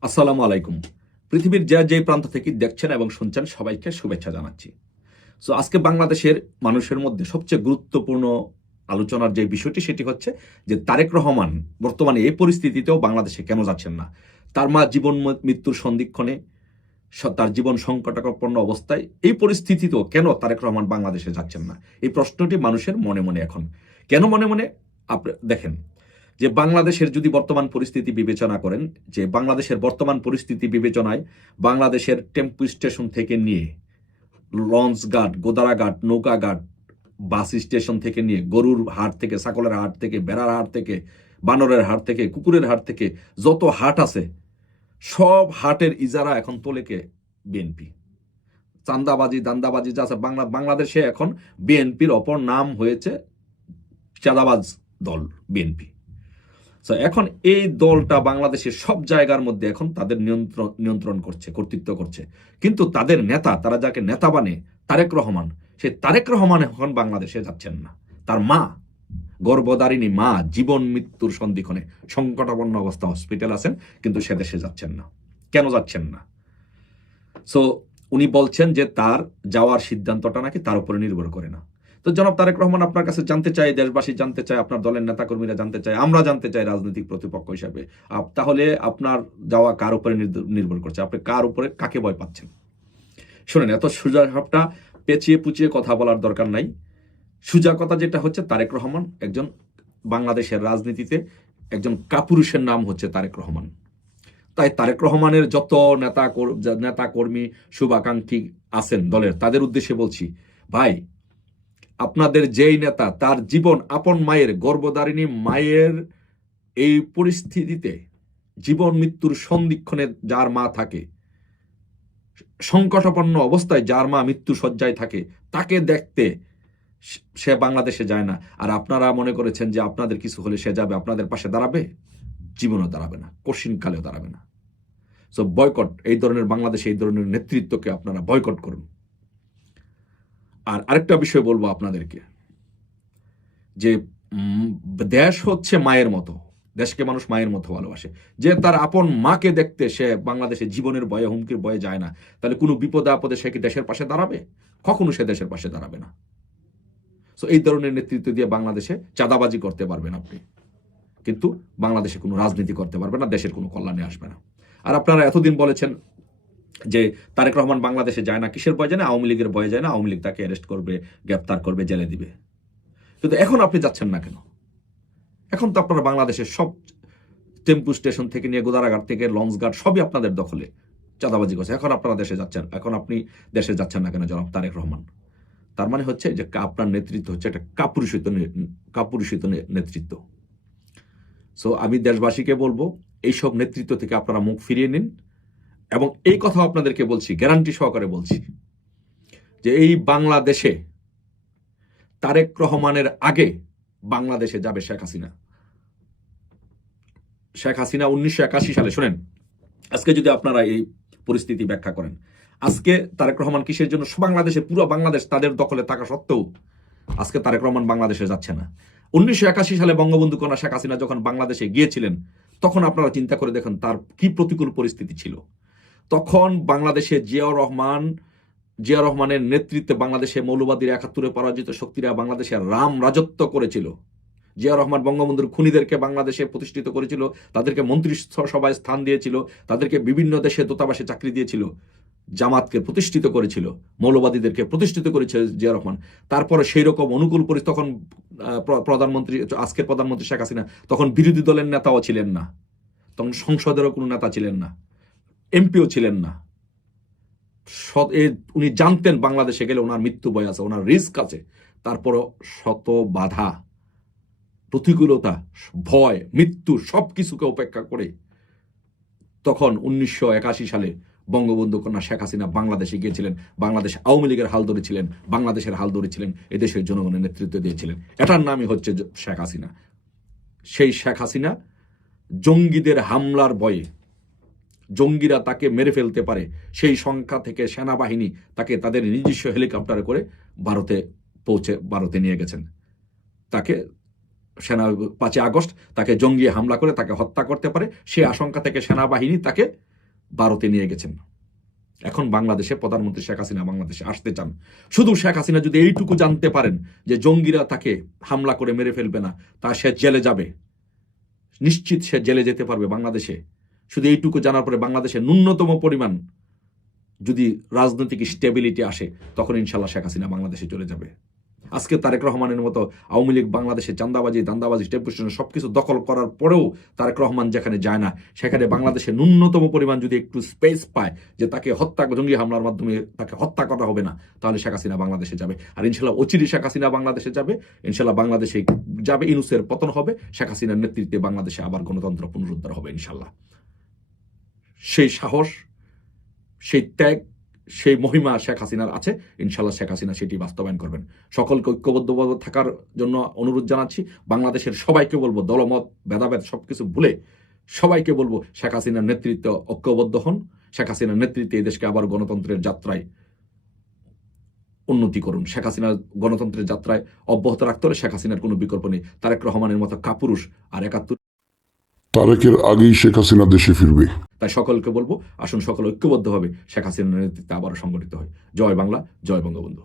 আসসালামু আলাইকুম। পৃথিবীর যে যে প্রান্ত থেকে দেখছেন এবং শুনছেন, সবাইকে শুভেচ্ছা জানাচ্ছি। সো আজকে বাংলাদেশের মানুষের মধ্যে সবচেয়ে গুরুত্বপূর্ণ আলোচনার যে বিষয়টি, সেটি হচ্ছে যে তারেক রহমান বর্তমানে এই পরিস্থিতিতেও বাংলাদেশে কেন যাচ্ছেন না? তার মা জীবন মৃত্যুর সন্ধিক্ষণে স- তার জীবন সংকটাপন্ন অবস্থায় এই পরিস্থিতিতেও কেন তারেক রহমান বাংলাদেশে যাচ্ছেন না? এই প্রশ্নটি মানুষের মনে মনে এখন। কেন মনে মনে? আপনি দেখেন যে বাংলাদেশের যদি বর্তমান পরিস্থিতি বিবেচনা করেন, যে বাংলাদেশের বর্তমান পরিস্থিতি বিবেচনায় বাংলাদেশের টেম্পু স্টেশন থেকে নিয়ে, লঞ্চ ঘাট, গোদারা ঘাট, নৌকা ঘাট, বাস স্টেশন থেকে নিয়ে, গরুর হাট থেকে, ছাগলের হাট থেকে বেড়ার হাট থেকে, বানরের হাট থেকে, কুকুরের হাট থেকে, যত হাট আছে, সব হাটের ইজারা এখন তোলেকে বিএনপি। চান্দাবাজি, দান্দাবাজি যা আছে, বাংলা, বাংলাদেশে এখন বিএনপির অপর নাম হয়েছে চাঁদাবাজ দল, বিএনপি। তো এখন এই দলটা বাংলাদেশের সব জায়গার মধ্যে এখন তাদের নিয়ন্ত্রণ নিয়ন্ত্রণ করছে, কর্তৃত্ব করছে। কিন্তু তাদের নেতা, তারা যাকে নেতা বানে, তারেক রহমান সে তারেক রহমান এখন বাংলাদেশে যাচ্ছেন না। তার মা, গর্ভধারিণী মা, জীবন মৃত্যুর সন্ধিক্ষণে সংকটাপন্ন অবস্থা হসপিটাল আছেন, কিন্তু সে দেশে যাচ্ছেন না। কেন যাচ্ছেন না? সো উনি বলছেন যে তার যাওয়ার সিদ্ধান্তটা নাকি তার উপরে নির্ভর করে না। তো জনাব তারেক রহমান আপনার কাছে জানতে চাই দেশবাসী জানতে চায়, আপনার দলের নেতাকর্মীরা জানতে চায়, আমরা জানতে চাই রাজনৈতিক প্রতিপক্ষ হিসাবে। তাহলে আপনার যাওয়া কার উপরে নির্ভর করছে? আপনি কার উপরে, কাকে ভয় পাচ্ছেন? শোনেন, এত সোজা ভাবটা পেঁচিয়ে পুচিয়ে কথা বলার দরকার নাই। সুজা কথা যেটা হচ্ছে তারেক রহমান একজন বাংলাদেশের রাজনীতিতে একজন কাপুরুষের নাম হচ্ছে তারেক রহমান। তাই তারেক রহমানের যত নেতা নেতা কর্মী শুভাকাঙ্ক্ষী আছেন দলের, তাদের উদ্দেশ্যে বলছি, ভাই আপনাদের যেই নেতা, তার জীবন আপন মায়ের গর্ভধারিণী মায়ের এই পরিস্থিতিতে জীবন মৃত্যুর সন্ধিক্ষণে যার মা থাকে, সংকটাপন্ন অবস্থায় যার মা মৃত্যু সজ্জায় থাকে, তাকে দেখতে সে- বাংলাদেশে যায় না। আর আপনারা মনে করেছেন যে আপনাদের কিছু হলে সে যাবে, আপনাদের পাশে দাঁড়াবে? জীবনও দাঁড়াবে না কশিনকালেও দাঁড়াবে না। সো বয়কট এই ধরনের বাংলাদেশে এই ধরনের নেতৃত্বকে আপনারা বয়কট করুন। আর আরেকটা বিষয় বলব আপনাদেরকে, যে দেশ হচ্ছে মায়ের মতো, দেশকে মানুষ মায়ের মতো ভালোবাসে। যে তার আপন মাকে দেখতে সে বাংলাদেশে জীবনের বয়ে হুমকির বয়ে যায় না, তাহলে কোনো বিপদে আপদে সে কি দেশের পাশে দাঁড়াবে? কখনো সে দেশের পাশে দাঁড়াবে না। সো এই ধরনের নেতৃত্ব দিয়ে বাংলাদেশে চাঁদাবাজি করতে পারবেন আপনি। কিন্তু বাংলাদেশে কোনো রাজনীতি করতে পারবে না, দেশের কোনো কল্যাণে আসবে না। আর আপনারা এতদিন বলেছেন যে তারেক রহমান বাংলাদেশে যায় না, কিসের ভয় যায় না আওয়ামী লীগের ভয়ে যায় না? আওয়ামী লীগ তাকে অ্যারেস্ট করবে, গ্রেপ্তার করবে, জেলে দিবে। কিন্তু এখন আপনি যাচ্ছেন না কেন? এখন তো আপনারা বাংলাদেশের সব টেম্পু স্টেশন থেকে নিয়ে গোদারাঘাট থেকে লঞ্চ ঘাট সবই আপনাদের দখলে। চাঁদাবাজি করছে। এখন আপনারা দেশে যাচ্ছেন। এখন আপনি দেশে যাচ্ছেন না কেন, জনাব তারেক রহমান? তার মানে হচ্ছে যে আপনার নেতৃত্ব হচ্ছে একটা কাপুরুষিত কাপুরুষিত নেতৃত্ব। সো আমি দেশবাসীকে বলব, এইসব নেতৃত্ব থেকে আপনারা মুখ ফিরিয়ে নিন। এবং এই কথা আপনাদেরকে বলছি গ্যারান্টি সহকারে বলছি, যে এই বাংলাদেশে তারেক রহমানের আগে বাংলাদেশে যাবে শেখ হাসিনা। শেখ হাসিনা উনিশশো একাশি সালে, শোনেন, আজকে যদি আপনারা এই পরিস্থিতি ব্যাখ্যা করেন, আজকে তারেক রহমান কিসের জন্য, বাংলাদেশে, পুরো বাংলাদেশ তাদের দখলে থাকা সত্ত্বেও আজকে তারেক রহমান বাংলাদেশে যাচ্ছে না। উনিশশো একাশি সালে বঙ্গবন্ধু কন্যা শেখ হাসিনা যখন বাংলাদেশে গিয়েছিলেন, তখন আপনারা চিন্তা করে দেখেন তার কি প্রতিকূল পরিস্থিতি ছিল। তখন বাংলাদেশে জিয়াউর রহমান জিয়া রহমানের নেতৃত্বে বাংলাদেশে মৌলবাদীর একাত্তরে পরাজিত শক্তিরা বাংলাদেশে রাম রাজত্ব করেছিল। জিয়া রহমান বঙ্গবন্ধুর খুনিদেরকে বাংলাদেশে প্রতিষ্ঠিত করেছিল, তাদেরকে মন্ত্রী সভায় স্থান দিয়েছিল, তাদেরকে বিভিন্ন দেশে দূতাবাসে চাকরি দিয়েছিল, জামাতকে প্রতিষ্ঠিত করেছিল, মৌলবাদীদেরকে প্রতিষ্ঠিত করেছিল জিয়া রহমান। তারপরে সেই রকম অনুকূল পরিস্থিতি তখন প্রধানমন্ত্রী, আজকের প্রধানমন্ত্রী শেখ হাসিনা তখন বিরোধী দলের নেতাও ছিলেন না। তখন সংসদেরও কোনো নেতা ছিলেন না। এমপিও ছিলেন না। উনি জানতেন বাংলাদেশে গেলে ওনার মৃত্যু বয় আছে, ওনার রিস্ক আছে। তারপরও শত বাধা, প্রতিকূলতা, ভয়, মৃত্যু সব কিছুকে উপেক্ষা করে তখন উনিশশো একাশি সালে বঙ্গবন্ধু কন্যা শেখ হাসিনা বাংলাদেশে গিয়েছিলেন, বাংলাদেশ আওয়ামী লীগের হাল ধরেছিলেন, বাংলাদেশের হাল ধরেছিলেন, এদেশের জনগণের নেতৃত্ব দিয়েছিলেন। এটার নামই হচ্ছে শেখ হাসিনা। সেই শেখ হাসিনা জঙ্গিদের হামলার ভয়ে জঙ্গিরা তাকে মেরে ফেলতে পারে। সেই সংখ্যা থেকে সেনাবাহিনী তাকে তাদের নিজস্ব হেলিকপ্টারে করে ভারতে পৌঁছে, ভারতে নিয়ে গেছেন। তাকে সেনা, পাঁচই আগস্ট তাকে জঙ্গি হামলা করে তাকে হত্যা করতে পারে। সেই আশঙ্কা থেকে সেনাবাহিনী তাকে ভারতে নিয়ে গেছেন। এখন বাংলাদেশে প্রধানমন্ত্রী শেখ হাসিনা বাংলাদেশে আসতে চান। শুধু শেখ হাসিনা যদি এইটুকু জানতে পারেন যে জঙ্গিরা তাকে হামলা করে মেরে ফেলবে না, তা সে জেলে যাবে। নিশ্চিত সে জেলে যেতে পারবে বাংলাদেশে। শুধু এইটুকু জানার পরে বাংলাদেশে ন্যূনতম পরিমাণ যদি রাজনৈতিক স্টেবিলিটি আসে, তখন ইনশাল্লাহ শেখ হাসিনা বাংলাদেশে চলে যাবে। আজকে তারেক রহমানের মতো আওয়ামী লীগ বাংলাদেশে চান্দাবাজি দান্দাবাজি স্টেপুশন সবকিছু দখল করার পরেও তারেক রহমান যেখানে যায় না, সেখানে বাংলাদেশে ন্যূনতম পরিমাণ যদি একটু স্পেস পায়, যে তাকে হত্যা, জঙ্গি হামলার মাধ্যমে তাকে হত্যা করা হবে না, তাহলে শেখ হাসিনা বাংলাদেশে যাবে। আর ইনশাল্লাহ অচিরি শেখ হাসিনা বাংলাদেশে যাবে ইনশাল্লাহ বাংলাদেশে যাবে ইনুসের পতন হবে, শেখ হাসিনার নেতৃত্বে বাংলাদেশে আবার গণতন্ত্র পুনরুদ্ধার হবে ইনশাল্লাহ সেই সাহস, সেই ত্যাগ, সেই মহিমা শেখ হাসিনার আছে। ইনশাল্লাহ শেখ হাসিনা সেটি বাস্তবায়ন করবেন। সকলকে ঐক্যবদ্ধভাবে থাকার জন্য অনুরোধ জানাচ্ছি। বাংলাদেশের সবাইকে বলব, দলমত, ভেদাভেদ সবকিছু ভুলে সবাইকে বলব, শেখ হাসিনার নেতৃত্বে ঐক্যবদ্ধ হন। শেখ হাসিনার নেতৃত্বে এই দেশকে আবার গণতন্ত্রের যাত্রায় উন্নতি করুন। শেখ হাসিনার গণতন্ত্রের যাত্রায় অব্যাহত রাখতে হলে শেখ হাসিনার কোনো বিকল্প নেই। তারেক রহমানের মতো কাপুরুষ আর একাত্তর তারেকের আগেই শেখ হাসিনা দেশে ফিরবে। তাই সকলকে বলব, আসুন সকল ঐক্যবদ্ধভাবে শেখ হাসিনার নেতৃত্বে আবারও সংগঠিত হয়। জয় বাংলা, জয় বঙ্গবন্ধু।